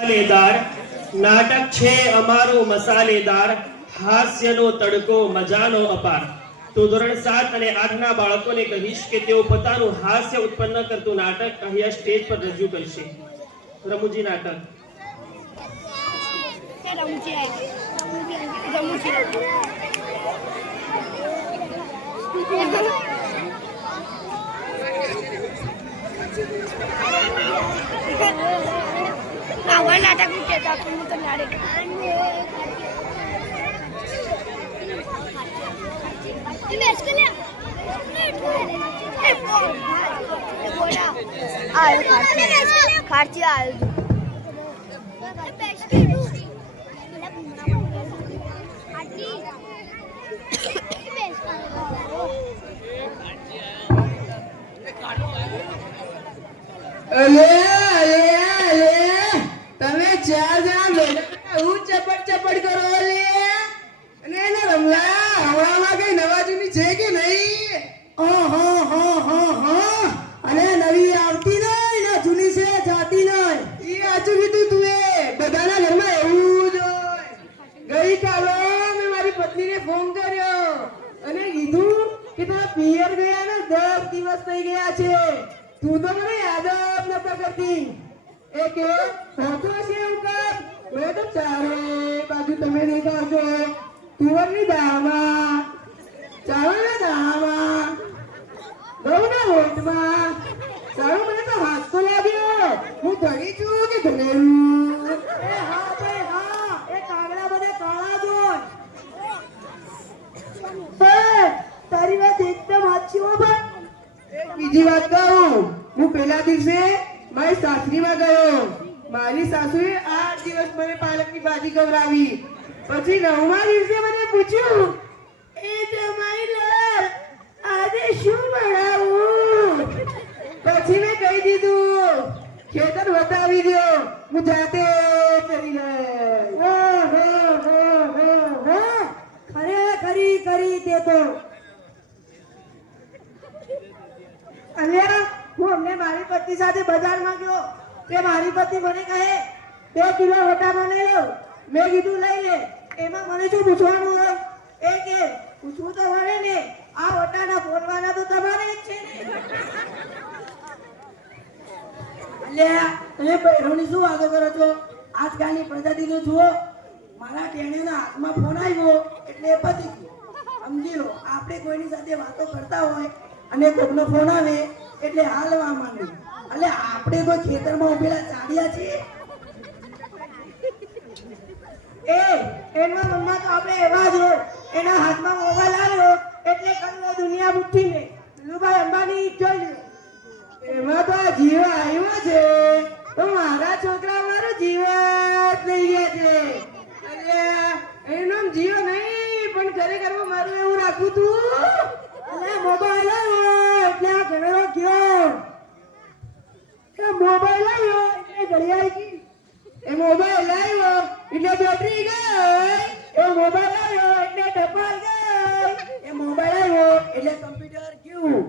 મસાલેદાર નાટક છે અમારું મસાલેદાર, હાસ્યનો તડકો મજાનો અપાર. તો ધોરણ 7 અને 8 ના બાળકોને કહીશ કે તેઓ પોતાનું હાસ્ય ઉત્પન્ન કરતું નાટક અહીંયા સ્ટેજ પર રજૂ કરશે. રમૂજી નાટક. આવા નાટક નું કહેતા હું તો નાટક ખારચી તમે 4 જણા હું ચપડ ચપડ કરો લે અને એને રમલા હવામાં કઈ નવા જૂની છે કે નહીં? ઓહો હો હો હો અને નવી આવતી નહીં ને જૂની છે જાતી નહીં. એ આચું કીધું તું એ બધાના ઘરમાં એવું જ હોય. ગઈકાલે મેં મારી પત્નીને ફોન કર્યો અને કીધું કે તમે પિયર ગયા ને 10 દિવસ થઈ ગયા છે, તું તો મને યાદ જ નતા કરતી. એ કે હોતો છે એવું કર, મેં તો ચારે બાજુ તમે દેખા છો તુવરની દાળમાં, ચાવલના દાળમાં, ઘઉંના લોટમાં. સારું મને તો હાથ તો લાગ્યો, હું ધણી છું કે ધનેલું? એ હા ભાઈ હા, એ કાગડા બધે કાળા જોન. તારી વાત એકદમ સાચી હો ભાઈ. બીજી વાત કહું, હું પેલા દિવસે મારી સાસરીમાં ગયો. મારી સાસુએ 8 દિવસ મને પાલકની ભાજી ખવડાવી. પછી 9મા દિવસે મને પૂછ્યું, એ જમાઈ લાલ આજે શું બનાવું? પછી મેં કહી દીધું, ખેતર બતાવી દો, હું જાતે કરી લઈશ. ખરેખરી કરી તે તો. અલ્યા હું અમને મારી પત્ની સાથે બજારમાં ગયો તે મારી પત્ની મને કહે 2 કિલો વટાણા લઈ લો. મેં કીધું લઈ લે, એમાં મને શું પૂછવાનું હોય? એ કે પૂછવું તો પડે ને, આ વટાણા ફોડવાના તો તમારે જ છે ને. અલ્યા તમે બહેરોની શું વાતો કરો છો? આજકાલની પ્રજાતિ તો જુઓ, મારા ટેણીના હાથમાં ફોન આવ્યો એટલે પતી ગયું. સમજી લો, આપણે કોઈની સાથે વાતો કરતા હોય અને કોઈનો ફોન આવે એટલે હાલવા માંડે. એટલે આપણે કોઈ ખેતરમાં ઉભેલા ચાડિયા છીએ? એના મનમાં તો આપણે એવા જ હો. એના હાથમાં મોબાઈલ આવ્યો એટલે કલ્લો દુનિયા મુઠ્ઠીને. ધીરુભાઈ અંબાણી જોઈ લો. એમાં તો જીવ આવ્યો છે તો મારા છોકરા મારો જીવ થઈ ગયા છે. એટલે એનો જીવ નહીં પણ ખરેખર મારું એવું રાખવું તું. એટલે મોબાઈલ આવ્યો એટલે આ કેમેરો ગયો, મોબાઈલ આવ્યો એટલે ઘડિયાળ ગઈ, એ મોબાઈલ આવ્યો એટલે બેટરી ગઈ, એ મોબાઈલ આવ્યો એટલે ટપાલ ગઈ, એ મોબાઈલ આવ્યો એટલે કમ્પ્યુટર ગયું,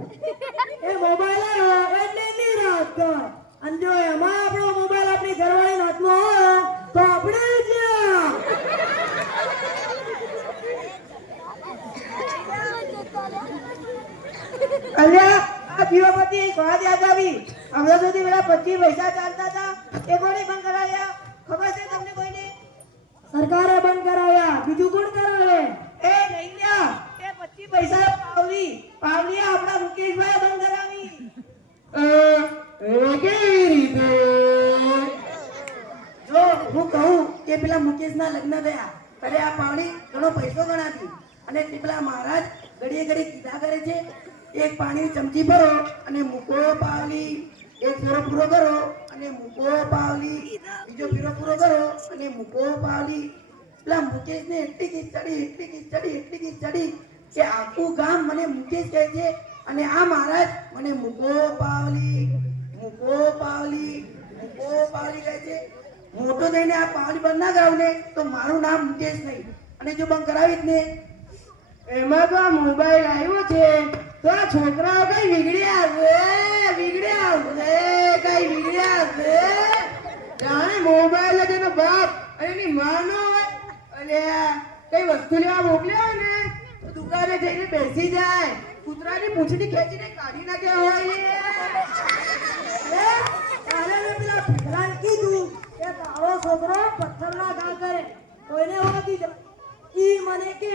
એ મોબાઈલ આવ્યો એટલે નિરાશ ગઈ. અને જો એમાં આપણો મોબાઈલ આપણી ઘરવાળીના હાથમાં હોય તો આપણે જ્યાં અલ્યા આ દીવાપતિ વાત યાદ આવી. હમણાં સુધી પેલા 25 પૈસા ચાલતા હતા એ કોણે બંધ કરાવ્યા ખબર છે તમને કોઈને? સરકારે બંધ કરાવ્યા. બીજું કોણ કરાવે? એ નૈયા એ 25 પૈસા પાવલી આપણા મુકેશભાઈ બંધ કરાવી. કેવી રીતે? જો હું કહું કે પેલા મુકેશના લગ્ન થયા ત્યારે આ પાવલી ઘણો પૈસો ગણાતી અને પેલા મહારાજ ઘડીએ ઘડી કીધા કરે છે, એક પાણીની ચમચી ભરો અને મૂકો પાવલી, એક ફેરો પૂરો કરો અને મૂકો પાવલી, બીજો ફેરો પૂરો કરો અને મૂકો પાવલી. પેલા મુકેશને એટલી કી ચડી કે આખું ગામ મને મુકેશ કહે છે અને આ મહારાજ મને મૂકો પાવલી કહે છે. મોટો થઈને આ પાવલી બંધ ના ગાવ ને તો મારું નામ મુકેશ નહીં. અને જો બંધ કરાવી જ ને એમાં તો આ મોબાઈલ આવ્યો છે તો આ છોકરાઓ કઈ વિગડ્યા છે, કઈ વિગડ્યા છે. જાણે મોબાઈલ અને એની માં ન હોય અને કઈ વસ્તુ લેવા મોકલ્યો હોય ને તો દુકાને જઈને બેસી જાય, કૂતરાની પૂંછડી ખેંચીને કાઢી નાખ્યા હોય. તારે મેં પેલા ભીખરાને કીધું કે તારો છોકરો પથ્થરના ઘા કરે, કોઈને વાગી જાય. ઈ મને કે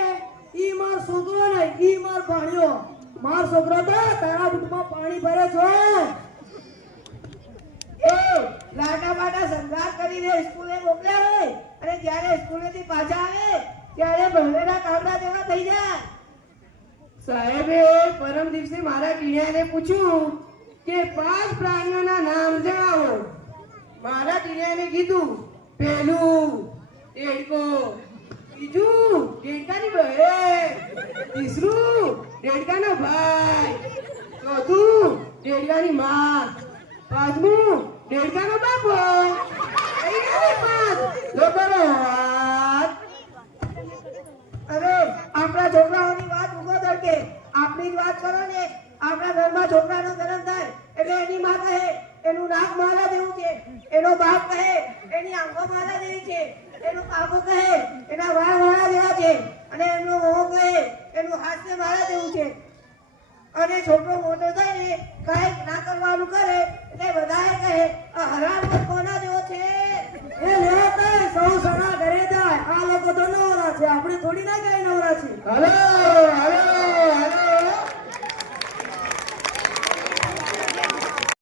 ઈ માર છોકરો નહીં, ઈ માર ભાણિયો. માર છોકરો તો તારા બૂટમાં પાણી ભરે છો. એ લાટા બાટા સંઘાત કરીને સ્કૂલે મોકલ્યા હોય અને જ્યારે સ્કૂલેથી પાછા આવે ત્યારે ભણેલા કાગડા જેવા થઈ જાય. સાહેબે પરમ દિવસે મારા ટીણિયાને પૂછ્યું કે 5 પ્રાણીઓના નામ જણાવો. મારા ટીણિયાને કીધું, પહેલું દેડકો, બીજું દેડકાની બહેન, ત્રીજું દેડકાનો ભાઈ, ચોથું દેડકાની માં, પાંચમું દેડકાનો બાપો. લોકોનો હાથ. અરે આપણા છોકરાઓની વાત ઉગો તડકે આપણી જ વાત કરો ને. આપણા ઘરમાં છોકરાનો જન્મ થાય એટલે એની માં કહે એનું નાક મારા જેવું છે, એનો બાપ કહે એની આંખો મારા જેવી છે, એનું કાકો કહે એના વાળ મારા જેવા છે, અને એમનો મોહ કહે એનું હાસ્ય મારા જેવું છે. અને છોકરો મોટો થાય ને કાંઈક ના કરવાનું કરે એટલે બધાએ કહે આ હરામ કોના જેવો છે. એ લેતા સૌ સણા ઘરે જાય. આ લોકો તો નવરા છે, આપણે થોડી ના કઈ નવરા છે. હાલો હાલો